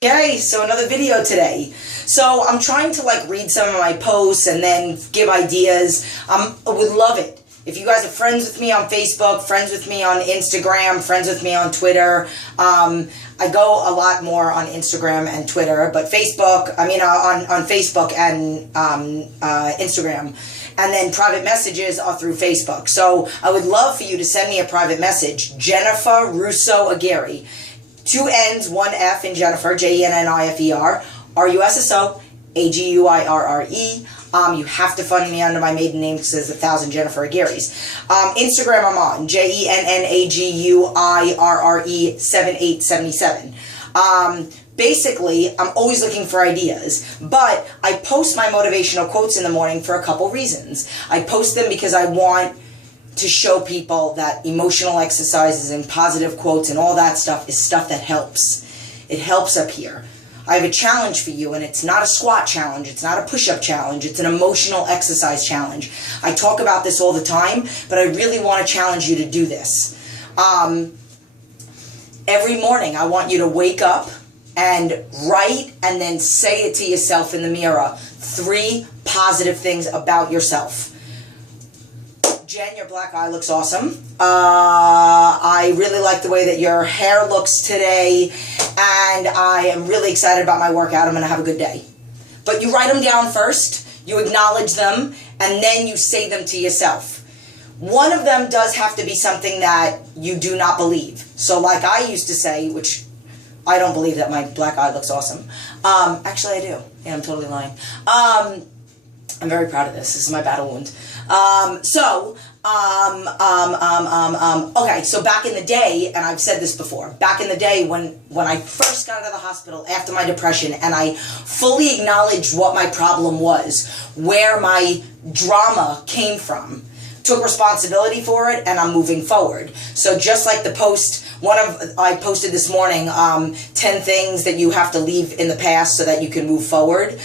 Okay, so another video today. So I'm trying to read some of my posts and then give ideas. I would love it if you guys are friends with me on Facebook, friends with me on Instagram, friends with me on Twitter. I go a lot more on Instagram and Twitter, but Facebook, on Facebook and Instagram. And then private messages are through Facebook. So I would love for you to send me a private message, Jennifer Russo Aguirre. 2 N's, 1 F in Jennifer, Jennifer, Russo-Aguirre. You have to find me under my maiden name because there's 1,000 Jennifer Aguirres. Instagram I'm on, jenn.m.aguirre 7877. Basically, I'm always looking for ideas, but I post my motivational quotes in the morning for a couple reasons. I post them because I want to show people that emotional exercises and positive quotes and all that stuff is stuff that helps. It helps up here. I have a challenge for you, and it's not a squat challenge, it's not a push-up challenge, it's an emotional exercise challenge. I talk about this all the time, but I really want to challenge you to do this. Every morning I want you to wake up and write and then say it to yourself in the mirror. 3 positive things about yourself. Jen, your black eye looks awesome. I really like the way that your hair looks today, and I am really excited about my workout. I'm going to have a good day. But you write them down first, you acknowledge them, and then you say them to yourself. One of them does have to be something that you do not believe. So like I used to say, which I don't believe that my black eye looks awesome. Actually I do. Yeah, I'm totally lying. I'm very proud of this. This is my battle wound. Okay, so back in the day, and I've said this before, back in the day when I first got out of the hospital after my depression and I fully acknowledged what my problem was, where my drama came from, took responsibility for it, and I'm moving forward. So just like the post, I posted this morning, 10 things that you have to leave in the past so that you can move forward.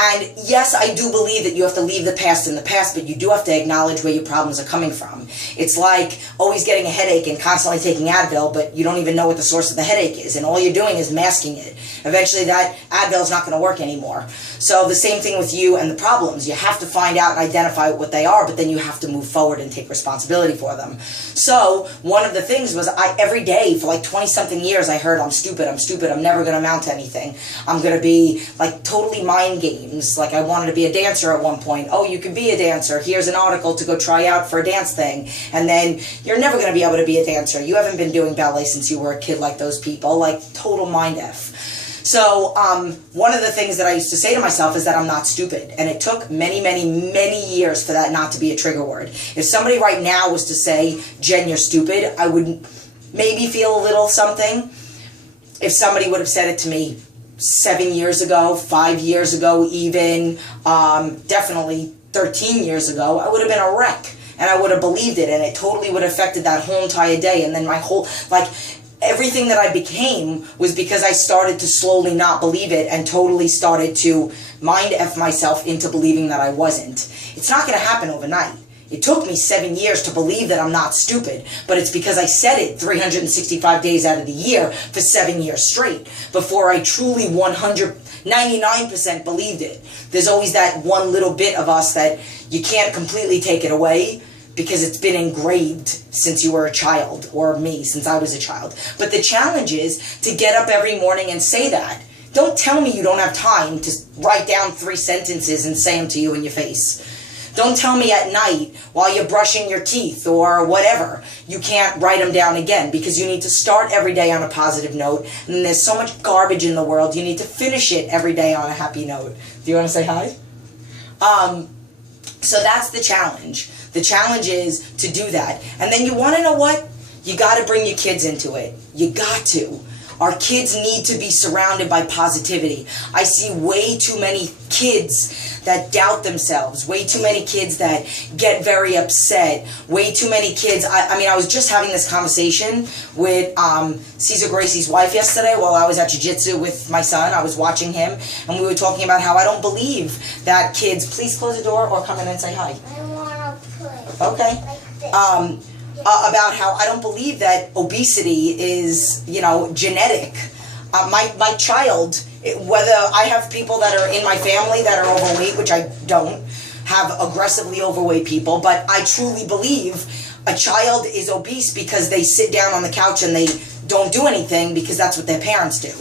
And yes, I do believe that you have to leave the past in the past, but you do have to acknowledge where your problems are coming from. It's like always getting a headache and constantly taking Advil, but you don't even know what the source of the headache is, and all you're doing is masking it. Eventually that Advil is not going to work anymore. So the same thing with you and the problems. You have to find out and identify what they are, but then you have to move forward and take responsibility for them. So one of the things was every day for like 20-something years I heard, I'm stupid, I'm never going to amount to anything. I'm going to be like totally mind games. Like I wanted to be a dancer at one point. Oh, you can be a dancer. Here's an article to go try out for a dance thing. And then you're never going to be able to be a dancer. You haven't been doing ballet since you were a kid like those people. Like total mind F. So one of the things that I used to say to myself is that I'm not stupid. And it took many, many, many years for that not to be a trigger word. If somebody right now was to say, Jen, you're stupid, I would maybe feel a little something. If somebody would have said it to me 7 years ago, 5 years ago even, definitely 13 years ago, I would have been a wreck. And I would have believed it, and it totally would have affected that whole entire day. And then my whole, everything that I became was because I started to slowly not believe it and totally started to mind F myself into believing that I wasn't. It's not going to happen overnight. It took me 7 years to believe that I'm not stupid, but it's because I said it 365 days out of the year for 7 years straight before I truly 99% believed it. There's always that one little bit of us that you can't completely take it away because it's been engraved since you were a child, or me, since I was a child. But the challenge is to get up every morning and say that. Don't tell me you don't have time to write down 3 sentences and say them to you in your face. Don't tell me at night while you're brushing your teeth or whatever you can't write them down again, because you need to start every day on a positive note, and there's so much garbage in the world, you need to finish it every day on a happy note. Do you want to say hi? So that's the challenge. The challenge is to do that. And then you want to know what? You got to bring your kids into it. You got to. Our kids need to be surrounded by positivity. I see way too many kids that doubt themselves, way too many kids that get very upset, way too many kids. I was just having this conversation with Cesar Gracie's wife yesterday while I was at jiu-jitsu with my son. I was watching him, and we were talking about how I don't believe that kids, please close the door or come in and say hi. I want to play. Okay. Like about how I don't believe that obesity is, genetic. My child, whether I have people that are in my family that are overweight, which I don't have aggressively overweight people, but I truly believe a child is obese because they sit down on the couch and they don't do anything because that's what their parents do.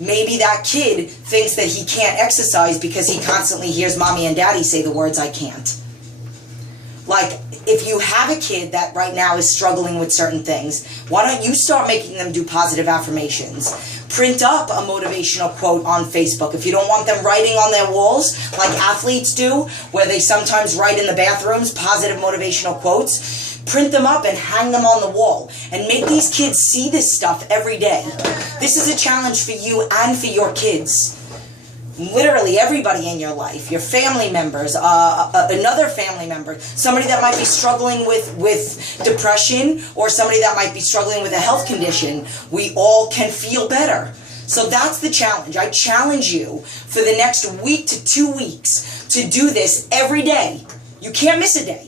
Maybe that kid thinks that he can't exercise because he constantly hears mommy and daddy say the words I can't. Like, if you have a kid that right now is struggling with certain things, why don't you start making them do positive affirmations? Print up a motivational quote on Facebook. If you don't want them writing on their walls, like athletes do, where they sometimes write in the bathrooms positive motivational quotes, print them up and hang them on the wall. And make these kids see this stuff every day. This is a challenge for you and for your kids. Literally everybody in your life, your family members, another family member, somebody that might be struggling with depression, or somebody that might be struggling with a health condition, we all can feel better. So that's the challenge. I challenge you for the next week to 2 weeks to do this every day. You can't miss a day.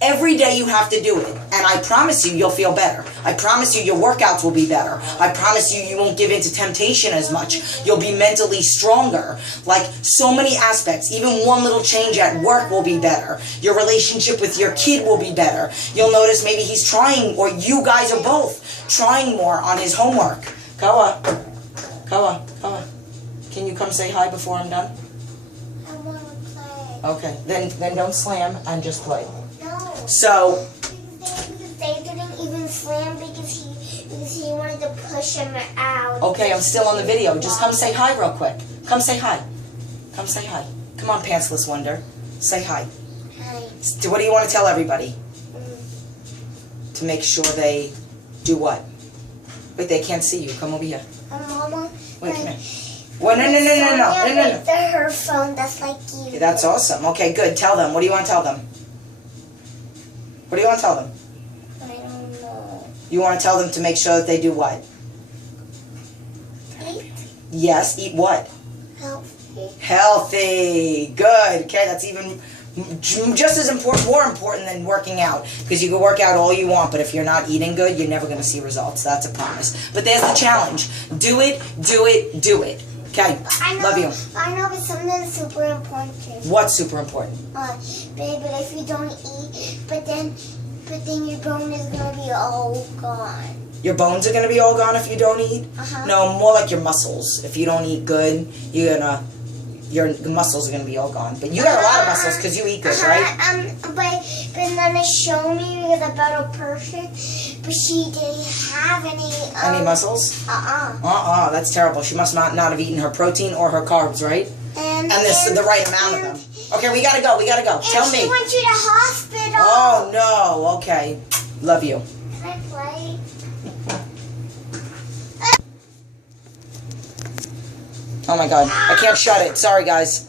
Every day you have to do it. And I promise you, you'll feel better. I promise you, your workouts will be better. I promise you, you won't give in to temptation as much. You'll be mentally stronger. Like, so many aspects. Even one little change at work will be better. Your relationship with your kid will be better. You'll notice maybe he's trying, or you guys are both trying more on his homework. Kawa. Can you come say hi before I'm done? I want to play. Okay, then don't slam and just play. So they didn't even slam because he wanted to push him out. Okay, I'm still on the video. Just come say hi real quick. Come say hi. Come say hi. Come on, Pantsless Wonder. Say hi. Hi. So what do you want to tell everybody? To make sure they do what? Wait, they can't see you. Come over here. Mama. Wait a minute. Well, no. Her phone, that's like you. That's awesome. Okay, good. Tell them. What do you want to tell them? What do you want to tell them? I don't know. You want to tell them to make sure that they do what? Eat. Yes, eat what? Healthy. Healthy. Good. Okay, that's even just as important, more important than working out. Because you can work out all you want, but if you're not eating good, you're never going to see results. That's a promise. But there's the challenge. Do it, do it, do it. Okay, love you. I know, but something super important. What's super important? Baby, if you don't eat, but then your bone is gonna be all gone. Your bones are gonna be all gone if you don't eat? Uh-huh. No, more like your muscles. If you don't eat good, your muscles are gonna be all gone. But you got a lot of muscles because you eat good, right? But then they showed me about a person, but she didn't have any muscles? That's terrible. She must not have eaten her protein or her carbs, right? And this the right amount of them. Okay, we gotta go. Tell me. She went to the hospital. Oh no. Okay. Love you. Can I play? Oh my God. I can't shut it. Sorry, guys.